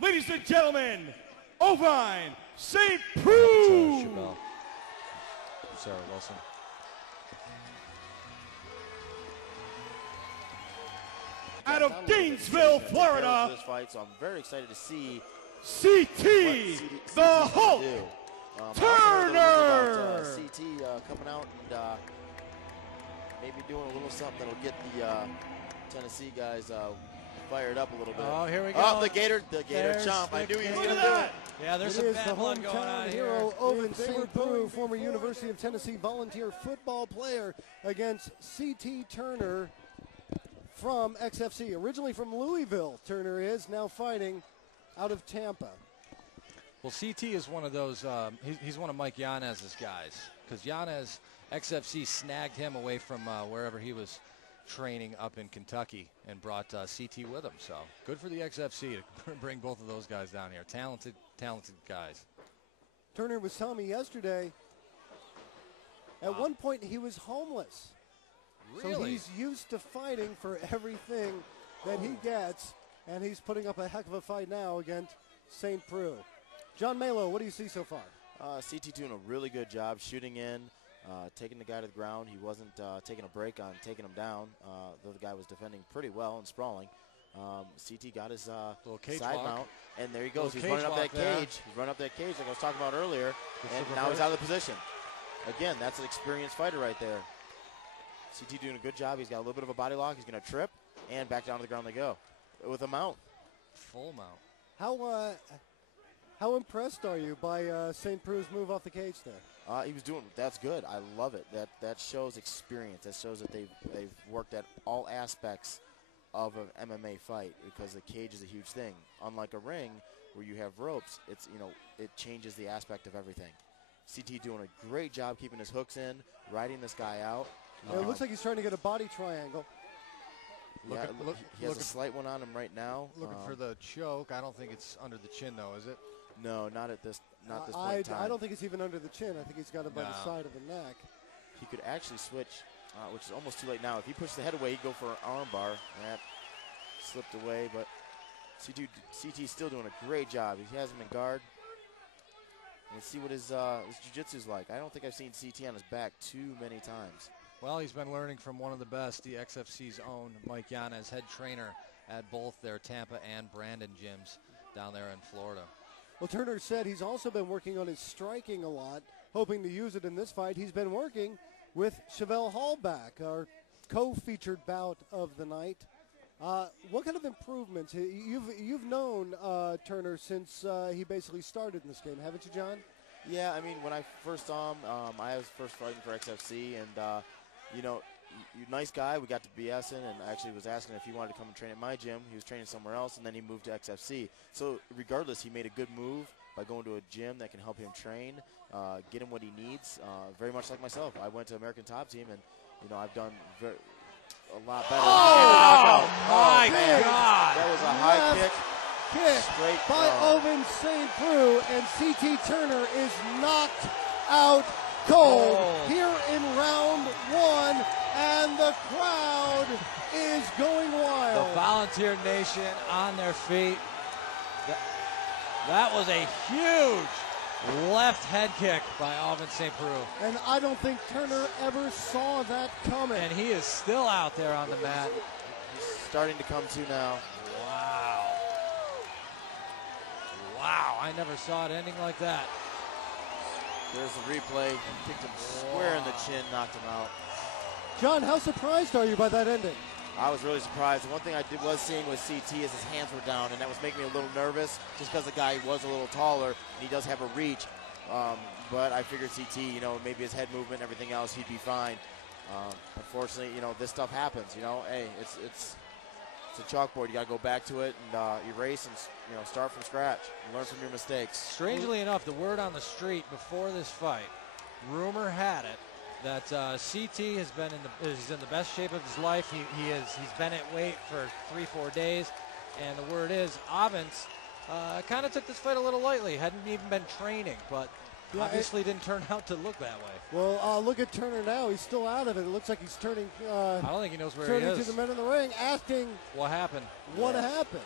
ladies and gentlemen, Ovince St. Preux. Sarah Wilson. Out of Gainesville, Florida, this fight, so I'm very excited to see CT, the Hulk Turner. CT coming out and maybe doing a little something that'll get the Tennessee guys fired up a little bit. Oh, here we go. Oh, the Gator chomp. I knew he was going to do it. Yeah, there's some bad blood going on here. Hero Ovince St. Preux, former University of Tennessee volunteer football player, against C.T. Turner from XFC. Originally from Louisville, Turner is now fighting out of Tampa. Well, CT is one of those, he's one of Mike Yanez's guys, because Yanez, XFC snagged him away from wherever he was training up in Kentucky and brought CT with him. So good for the XFC to bring both of those guys down here. Talented guys. Turner was telling me yesterday, at one point he was homeless. Really? So he's used to fighting for everything that he gets, and he's putting up a heck of a fight now against St. Preux. John Malo, what do you see so far? CT doing a really good job shooting in, taking the guy to the ground. He wasn't taking a break on taking him down, though the guy was defending pretty well and sprawling. CT got his side mount, and there he goes. He's running up that cage. He's running up that cage like I was talking about earlier, and now he's out of the position. Again, that's an experienced fighter right there. CT doing a good job. He's got a little bit of a body lock. He's going to trip, and back down to the ground they go with a mount. Full mount. How impressed are you by St. Preux's move off the cage there? He was doing. That's good. I love it. That shows experience. That shows that they've worked at all aspects of an MMA fight, because the cage is a huge thing. Unlike a ring where you have ropes, it changes the aspect of everything. CT doing a great job keeping his hooks in, riding this guy out. It looks like he's trying to get a body triangle. He has a slight one on him right now. Looking for the choke. I don't think it's under the chin, though, is it? No, not at this point in time. I don't think it's even under the chin. I think he's got it by the side of the neck. He could actually switch, which is almost too late now. If he pushes the head away, he'd go for an arm bar. That slipped away, but CT's still doing a great job. He has him in guard. Let's see what his jiu-jitsu's like. I don't think I've seen CT on his back too many times. Well, he's been learning from one of the best, the XFC's own Mike Yanez, head trainer at both their Tampa and Brandon gyms down there in Florida. Well, Turner said he's also been working on his striking a lot, hoping to use it in this fight. He's been working with Chevelle Hallback, our co-featured bout of the night. What kind of improvements? You've known Turner since he basically started in this game, haven't you, John? Yeah, I mean, when I first saw him, I was first fighting for XFC, and you nice guy. We got to BSing, and actually was asking if he wanted to come and train at my gym. He was training somewhere else, and then he moved to XFC. So regardless, he made a good move by going to a gym that can help him train, get him what he needs. Very much like myself, I went to American Top Team, and I've done a lot better. Oh my God! That was a high kick. Straight by Ovince St. Preux, and C.T. Turner is knocked out cold here in round one, and the crowd is going wild. The Volunteer Nation on their feet. That was a huge left head kick by Ovince St. Preux. And I don't think Turner ever saw that coming. And he is still out there on the mat. He's starting to come to now. Wow, I never saw it ending like that. There's the replay. Kicked him square in the chin, knocked him out. John, how surprised are you by that ending? I was really surprised. The one thing I was seeing with CT is his hands were down, and that was making me a little nervous just because the guy was a little taller, and he does have a reach. But I figured CT, maybe his head movement and everything else, he'd be fine. Unfortunately, this stuff happens. Hey, it's a chalkboard. You got to go back to it and erase and start from scratch and learn from your mistakes. Strangely enough, the word on the street before this fight, rumor had it that CT has been is in the best shape of his life. He's been at weight for 3-4 days, and the word is Ovince kind of took this fight a little lightly. Hadn't even been training, but obviously didn't turn out to look that way. Well, look at Turner now. He's still out of it. It looks like he's turning. I don't think he knows where he is. Turning to the men in the ring, asking what happened. What happened?